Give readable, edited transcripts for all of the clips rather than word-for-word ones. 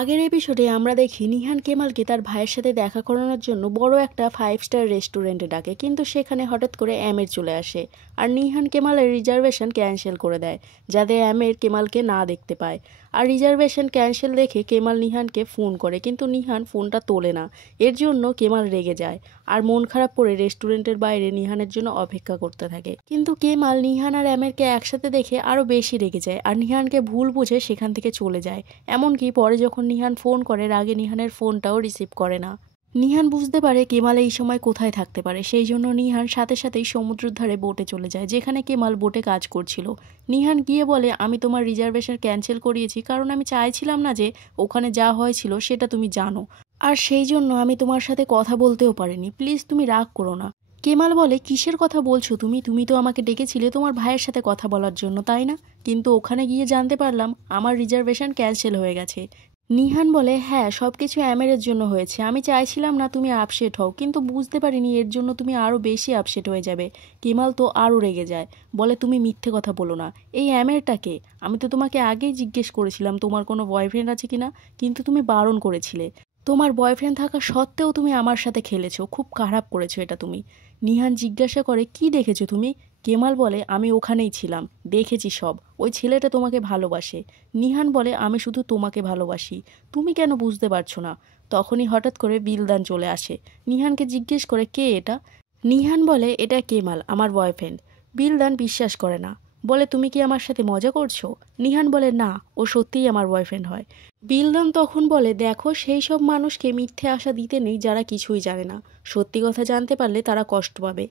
আগের এপিসোডে আমরা দেখি নিহান কেমালকে তার ভাইয়ের সাথে দেখা করানোর জন্য বড় একটা 5 স্টার রেস্টুরেন্টে ডাকে, কিন্তু সেখানে হঠাৎ করে আমের চলে আসে আর নিহান কেমালের রিজার্ভেশন ক্যান্সেল করে দেয়, যাতে আমের কেমালকে না দেখতে পায়। আর রিজার্ভেশন ক্যান্সেল দেখে কেমাল নিহানকে ফোন করে, কিন্তু নিহান ফোনটা তোলে না। এর জন্য কেমাল রেগে যায় আর মন খারাপ করে রেস্টুরেন্টের বাইরে নিহানের জন্য অপেক্ষা করতে থাকে। কিন্তু কেমাল নিহান আর আমেরকে একসাথে দেখে আরও বেশি রেগে যায় আর নিহানকে ভুল বুঝে সেখান থেকে চলে যায়। এমনকি পরে যখন নিহান ফোন করে আগে নিহানের ফোনটাও রিসিভ করে না। নিহান বুঝতে পারে কেমাল এই সময় কোথায় থাকতে পারে, সেই জন্য নিহান সাথে সাথেই সমুদ্রের ধারে বোটে চলে যায়, যেখানে কেমাল বোটে কাজ করছিল। নিহান গিয়ে বলে, আমি তোমার রিজার্ভেশন ক্যান্সেল করিয়েছি কারণ আমি চাইছিলাম না যে ওখানে যা হয়েছিল সেটা তুমি জানো, আর সেই জন্য আমি তোমার সাথে কথা বলতেও পারিনি, প্লিজ তুমি রাগ করো না। কেমাল বলে, কিসের কথা বলছো তুমি? তুমি তো আমাকে ডেকেছিলে তোমার ভাইয়ের সাথে কথা বলার জন্য, তাই না? কিন্তু ওখানে গিয়ে জানতে পারলাম আমার রিজার্ভেশন ক্যান্সেল হয়ে গেছে। নিহান বলে, হ্যাঁ, সব কিছু অ্যামেরের জন্য হয়েছে। আমি চাইছিলাম না তুমি আপসেট হও, কিন্তু বুঝতে পারিনি এর জন্য তুমি আরও বেশি আপসেট হয়ে যাবে। কেমাল তো আরও রেগে যায়, বলে, তুমি মিথ্যে কথা বলো না, এই অ্যামেরটাকে আমি তো তোমাকে আগেই জিজ্ঞেস করেছিলাম তোমার কোনো বয়ফ্রেন্ড আছে কিনা, কিন্তু তুমি বারণ করেছিলে। তোমার বয়ফ্রেন্ড থাকা সত্ত্বেও তুমি আমার সাথে খেলেছো, খুব খারাপ করেছো এটা তুমি। নিহান জিজ্ঞাসা করে, কি দেখেছো তুমি? কেমাল বলে, আমি ওখানেই ছিলাম, দেখেছি সব, ওই ছেলেটা তোমাকে ভালোবাসে। নিহান বলে, আমি শুধু তোমাকে ভালোবাসি, তুমি কেন বুঝতে পারছো না? তখনই হঠাৎ করে বিলদান চলে আসে। নিহানকে জিজ্ঞেস করে, কে এটা? নিহান বলে, এটা কেমাল, আমার বয়ফ্রেন্ড। বিলদান বিশ্বাস করে না, বলে, তুমি কি আমার সাথে মজা করছো? নিহান বলে, না, ও সত্যিই আমার বয়ফ্রেন্ড হয়। বিলদান তখন বলে, দেখো, সেই সব মানুষকে মিথ্যে আশা দিতে নেই যারা কিছুই জানে না, সত্যি কথা জানতে পারলে তারা কষ্ট পাবে।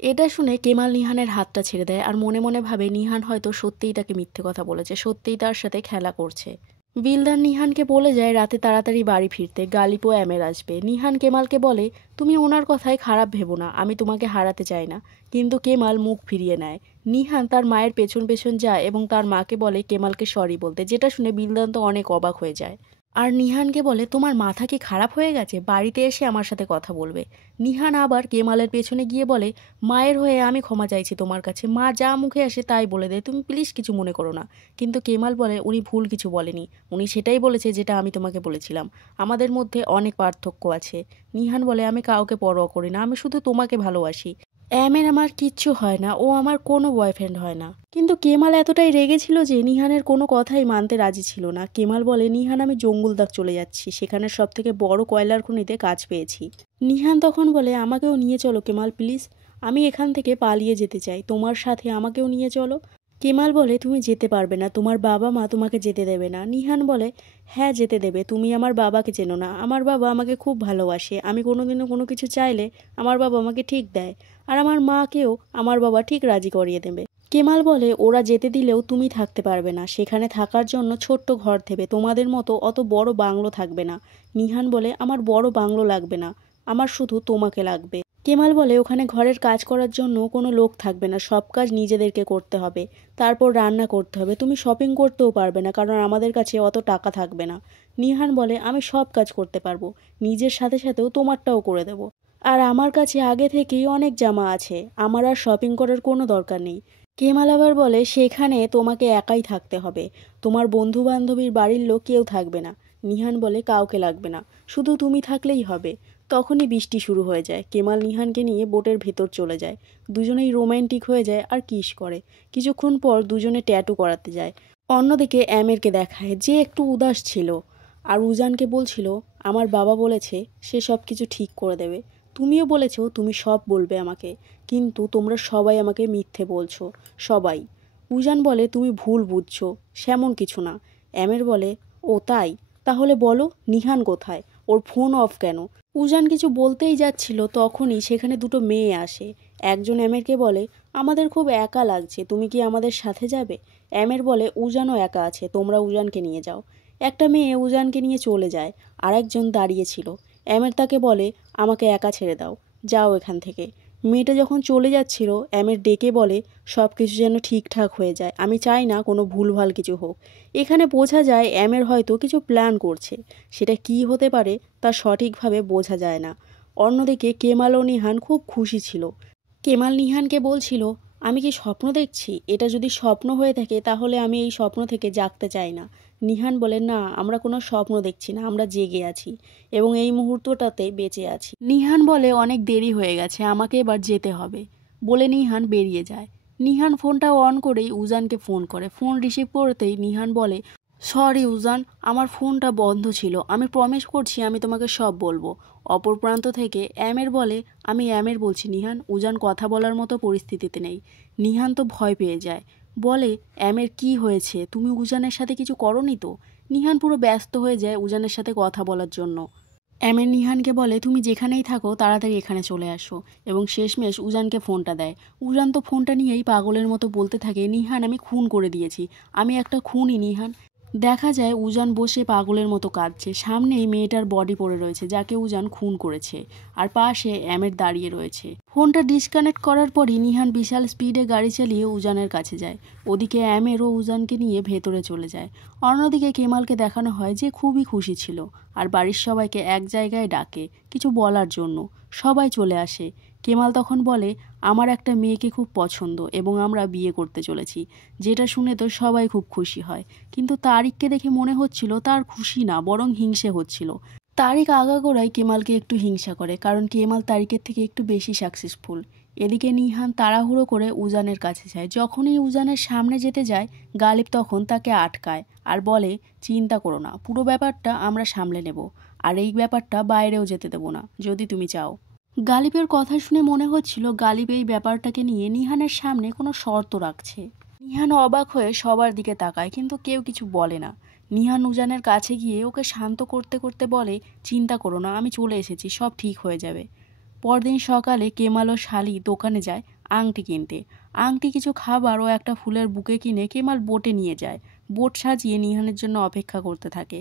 এটা শুনে কেমাল নিহানের হাতটা ছেড়ে দেয় আর মনে মনে ভাবে নিহান হয়তো সত্যিই তাকে মিথ্যে কথা বলেছে, সত্যিই তার সাথে খেলা করছে। বিলদার নিহানকে বলে যায় রাতে তাড়াতাড়ি বাড়ি ফিরতে, গালিপো অ্যামের আসবে। নিহান কেমালকে বলে, তুমি ওনার কথায় খারাপ ভেবো না, আমি তোমাকে হারাতে চাই না। কিন্তু কেমাল মুখ ফিরিয়ে নেয়। নিহান তার মায়ের পেছন পেছন যায় এবং তার মাকে বলে কেমালকে সরি বলতে, যেটা শুনে বিলদান তো অনেক অবাক হয়ে যায়। আর নিহানকে বলে, তোমার মাথা কি খারাপ হয়ে গেছে? বাড়িতে এসে আমার সাথে কথা বলবে। নিহান আবার কেমালের পেছনে গিয়ে বলে, মায়ের হয়ে আমি ক্ষমা চাইছি তোমার কাছে, মা যা মুখে আসে তাই বলে দেয়, তুমি প্লিজ কিছু মনে করো না। কিন্তু কেমাল বলে, উনি ভুল কিছু বলেনি, উনি সেটাই বলেছে যেটা আমি তোমাকে বলেছিলাম, আমাদের মধ্যে অনেক পার্থক্য আছে। নিহান বলে, আমি কাউকে পরোয়া করি না, আমি শুধু তোমাকে ভালোবাসি। অ্যামের আমার কিচ্ছু হয় না, ও আমার কোনো বয়ফ্রেন্ড হয় না। কিন্তু কেমাল এতটাই রেগেছিল যে নিহানের কোনো কথাই মানতে রাজি ছিল না। কেমাল বলে, নিহান, আমি জঙ্গলদাগ চলে যাচ্ছি, সেখানে সব থেকে বড় কয়লার খনিতে কাজ পেয়েছি। নিহান তখন বলে, আমাকেও নিয়ে চলো কেমাল প্লিজ, আমি এখান থেকে পালিয়ে যেতে চাই, তোমার সাথে আমাকেও নিয়ে চলো। কেমাল বলে, তুমি যেতে পারবে না, তোমার বাবা মা তোমাকে যেতে দেবে না। নিহান বলে, হ্যাঁ যেতে দেবে, তুমি আমার বাবাকে চেনো না, আমার বাবা আমাকে খুব ভালোবাসে, আমি কোনোদিনও কোনো কিছু চাইলে আমার বাবা আমাকে ঠিক দেয়, আর আমার মাকেও আমার বাবা ঠিক রাজি করিয়ে দেবে। কেমাল বলে, ওরা যেতে দিলেও তুমি থাকতে পারবে না, সেখানে থাকার জন্য ছোট্ট ঘর দেবে, তোমাদের মতো অত বড় বাংলো থাকবে না। নিহান বলে, আমার বড় বাংলো লাগবে না, আমার শুধু তোমাকে লাগবে। কেমাল বলে, ওখানে ঘরের কাজ করার জন্য কোনো লোক থাকবে না, সব কাজ নিজেদেরকে করতে হবে, তারপর রান্না করতে হবে, তুমি শপিং করতেও পারবে না কারণ আমাদের কাছে অত টাকা থাকবে না। নিহান বলে, আমি সব কাজ করতে পারবো, নিজের সাথে সাথেও তোমারটাও করে দেবো, আর আমার কাছে আগে থেকেই অনেক জামা আছে, আমার আর শপিং করার কোনো দরকার নেই। কেমাল আবার বলে, সেখানে তোমাকে একাই থাকতে হবে, তোমার বন্ধু বান্ধবীর বাড়ির লোক কেউ থাকবে না। নিহান বলে, কাউকে লাগবে না, শুধু তুমি থাকলেই হবে। তখনই বৃষ্টি শুরু হয়ে যায়। কেমাল নিহানকে নিয়ে বোটের ভেতর চলে যায়, দুজনেই রোম্যান্টিক হয়ে যায় আর কিস করে। কিছুক্ষণ পর দুজনে ট্যাটু করাতে যায়। অন্যদিকে অ্যামেরকে দেখায়, যে একটু উদাস ছিল আর উজানকে বলছিল, আমার বাবা বলেছে সে সব কিছু ঠিক করে দেবে, তুমিও বলেছো তুমি সব বলবে আমাকে, কিন্তু তোমরা সবাই আমাকে মিথ্যে বলছো, সবাই। উজান বলে, তুমি ভুল বুঝছো, সেমন কিছু না। অ্যামের বলে, ও তাই, তাহলে বলো নিহান কোথায়, ওর ফোন অফ কেন? উজান কিছু বলতেই যাচ্ছিল, তখনই সেখানে দুটো মেয়ে আসে। একজন অ্যামেরকে বলে, আমাদের খুব একা লাগছে, তুমি কি আমাদের সাথে যাবে? অ্যামের বলে, উজানও একা আছে, তোমরা উজানকে নিয়ে যাও। একটা মেয়ে উজানকে নিয়ে চলে যায়, আর একজন দাঁড়িয়েছিল। অ্যামের তাকে বলে, আমাকে একা ছেড়ে দাও, যাও এখান থেকে। মেয়েটা যখন চলে যাচ্ছিল, অ্যামের ডেকে বলে, সব কিছু যেন ঠিকঠাক হয়ে যায়, আমি চাই না কোনো ভুলভাল কিছু হোক। এখানে বোঝা যায় অ্যামের হয়তো কিছু প্ল্যান করছে, সেটা কি হতে পারে তা সঠিকভাবে বোঝা যায় না। অন্যদিকে কেমাল ও নিহান খুব খুশি ছিল। কেমাল নিহানকে বলছিল, আমি কি স্বপ্ন দেখছি? এটা যদি স্বপ্ন হয়ে থাকে তাহলে আমি এই স্বপ্ন থেকে জাগতে চাই না। নিহান বলে, না আমরা কোনো স্বপ্ন দেখছি না, আমরা জেগে আছি এবং এই মুহূর্তটাতে বেঁচে আছি। নিহান বলে, অনেক দেরি হয়ে গেছে, আমাকে এবার যেতে হবে বলে নিহান বেরিয়ে যায়। নিহান ফোনটা অন করেই উজানকে ফোন করে। ফোন রিসিভ করতেই নিহান বলে, সরি উজান, আমার ফোনটা বন্ধ ছিল, আমি প্রমিস করছি আমি তোমাকে সব বলবো। অপর প্রান্ত থেকে অ্যামের বলে, আমি অ্যামের বলছি নিহান, উজান কথা বলার মতো পরিস্থিতিতে নেই। নিহান তো ভয় পেয়ে যায়, বলে, অ্যামের কি হয়েছে, তুমি উজানের সাথে কিছু করনি তো? নিহান পুরো ব্যস্ত হয়ে যায় উজানের সাথে কথা বলার জন্য। অ্যামের নিহানকে বলে, তুমি যেখানেই থাকো তাড়াতাড়ি এখানে চলে আসো, এবং শেষমেশ উজানকে ফোনটা দেয়। উজান তো ফোনটা নিয়েই পাগলের মতো বলতে থাকে, নিহান আমি খুন করে দিয়েছি, আমি একটা খুনি নিহান। দেখা যায় উজান বসে পাগলের মতো কাঁদছে। সামনেই মেয়েটার বডি পড়ে রয়েছে যাকে উজান খুন করেছে, আর পাশে অ্যামের দাঁড়িয়ে রয়েছে। ফোনটা ডিসকানেক্ট করার পরই নিহান বিশাল স্পিডে গাড়ি চালিয়ে উজানের কাছে যায়। ওদিকে অ্যামেরও উজানকে নিয়ে ভেতরে চলে যায়। অন্যদিকে কেমালকে দেখানো হয় যে খুবই খুশি ছিল, আর বাড়ির সবাইকে এক জায়গায় ডাকে কিছু বলার জন্য। সবাই চলে আসে। কেমাল তখন বলে, আমার একটা মেয়েকে খুব পছন্দ এবং আমরা বিয়ে করতে চলেছি। যেটা শুনে তো সবাই খুব খুশি হয়, কিন্তু তারিককে দেখে মনে হচ্ছিল তার খুশি না, বরং হিংসে হচ্ছিল। তারিক আগাগোড়াই কেমালকে একটু হিংসা করে, কারণ কেমাল তারিকের থেকে একটু বেশি সাকসেসফুল। এদিকে নিহান তাড়াহুড়ো করে উজানের কাছে যায়। যখনই উজানের সামনে যেতে যায়, গালিব তখন তাকে আটকায় আর বলে, চিন্তা করো না, পুরো ব্যাপারটা আমরা সামলে নেব, আর এই ব্যাপারটা বাইরেও যেতে দেবো না যদি তুমি চাও। গালিবের কথা শুনে মনে হচ্ছিল গালিব এই ব্যাপারটাকে নিয়ে নিহানের সামনে কোনো শর্ত রাখছে। নিহান অবাক হয়ে সবার দিকে তাকায়, কিন্তু কেউ কিছু বলে না। নিহান উজানের কাছে গিয়ে ওকে শান্ত করতে করতে বলে, চিন্তা করো না, আমি চলে এসেছি, সব ঠিক হয়ে যাবে। পরদিন সকালে কেমাল ও শালি দোকানে যায় আংটি কিনতে। আংটি, কিছু খাবার ও একটা ফুলের বুকে কিনে কেমাল বোটে নিয়ে যায়। বোট সাজিয়ে নিহানের জন্য অপেক্ষা করতে থাকে।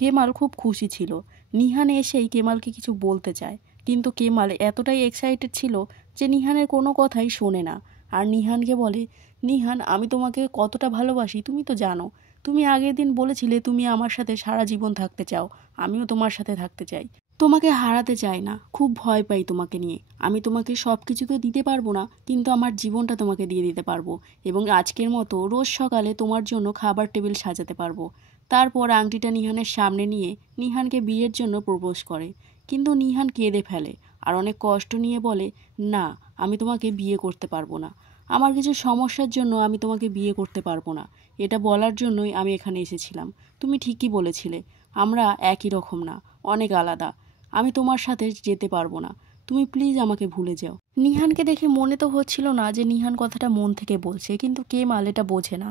কেমাল খুব খুশি ছিল। নিহান এসেই কেমালকে কিছু বলতে চায়, কিন্তু কেমাল এতটাই এক্সাইটেড ছিল যে নিহানের কোনো কথাই শোনে না। আর নিহানকে বলে, নিহান আমি তোমাকে কতটা ভালোবাসি তুমি তো জানো, তুমি আগের দিন বলেছিলে তুমি আমার সাথে সারা জীবন থাকতে চাও, আমিও তোমার সাথে থাকতে চাই, তোমাকে হারাতে চাই না, খুব ভয় পাই তোমাকে নিয়ে। আমি তোমাকে সব কিছু তো দিতে পারবো না, কিন্তু আমার জীবনটা তোমাকে দিয়ে দিতে পারবো, এবং আজকের মতো রোজ সকালে তোমার জন্য খাবার টেবিল সাজাতে পারবো। তারপর আংটিটা নিহানের সামনে নিয়ে নিহানকে বিয়ের জন্য প্রপোজ করে, কিন্তু নিহান কেঁদে ফেলে আর অনেক কষ্ট নিয়ে বলে, না আমি তোমাকে বিয়ে করতে পারবো না, আমার কিছু সমস্যার জন্য আমি তোমাকে বিয়ে করতে পারবো না। এটা বলার জন্যই আমি এখানে এসেছিলাম। তুমি ঠিকই বলেছিলে, আমরা একই রকম না, অনেক আলাদা, আমি তোমার সাথে যেতে পারবো না, তুমি প্লিজ আমাকে ভুলে যাও। নিহানকে দেখে মনে তো হচ্ছিল না যে নিহান কথাটা মন থেকে বলছে, কিন্তু কেমাল এটা বোঝে না।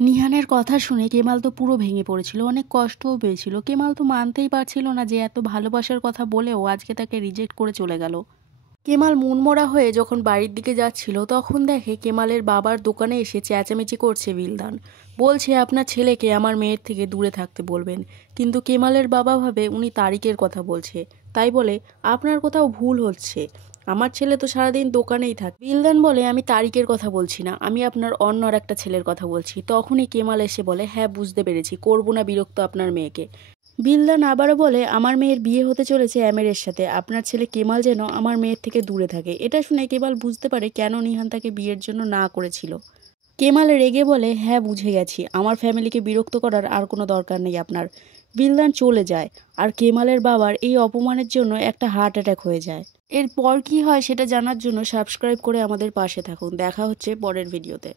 নিহানের কথা শুনে কেমাল তো পুরো ভেঙে পড়েছিল, অনেক কষ্টও পেয়েছিল। কেমাল তো মানতেই পারছিল না যে এত ভালোবাসার কথা বলেও আজকে তাকে রিজেক্ট করে চলে গেল। কেমাল মনমরা হয়ে যখন বাড়ির দিকে যাচ্ছিল, তখন দেখে কেমালের বাবার দোকানে এসে চেঁচামেচি করছে বিলদান। বলছে, আপনার ছেলেকে আমার মেয়ের থেকে দূরে থাকতে বলবেন। কিন্তু কেমালের বাবা ভাবে উনি তারিকের কথা বলছে, তাই বলে, আপনার কোথাও ভুল হচ্ছে, আমার ছেলে তো সারাদিন দোকানেই থাকে। বিলদান বলে, আমি তারিকের কথা বলছি না, আমি আপনার অন্য আর একটা ছেলের কথা বলছি। তখনই কেমাল এসে বলে, হ্যাঁ বুঝতে পেরেছি, করবো না বিরক্ত আপনার মেয়েকে। বিলদান আবারও বলে, আমার মেয়ের বিয়ে হতে চলেছে অ্যামেরের সাথে, আপনার ছেলে কেমাল যেন আমার মেয়ের থেকে দূরে থাকে। এটা শুনে কেমাল বুঝতে পারে কেন নিহান তাকে বিয়ের জন্য না করেছিল। কেমাল রেগে বলে, হ্যাঁ বুঝে গেছি, আমার ফ্যামিলিকে বিরক্ত করার আর কোনো দরকার নেই আপনার। বিলদান চলে যায়, আর কেমালের বাবার এই অপমানের জন্য একটা হার্ট অ্যাটাক হয়ে যায়। এরপর কি হয় সেটা জানার জন্য সাবস্ক্রাইব করে আমাদের পাশে থাকুন। দেখা হচ্ছে পরের ভিডিওতে।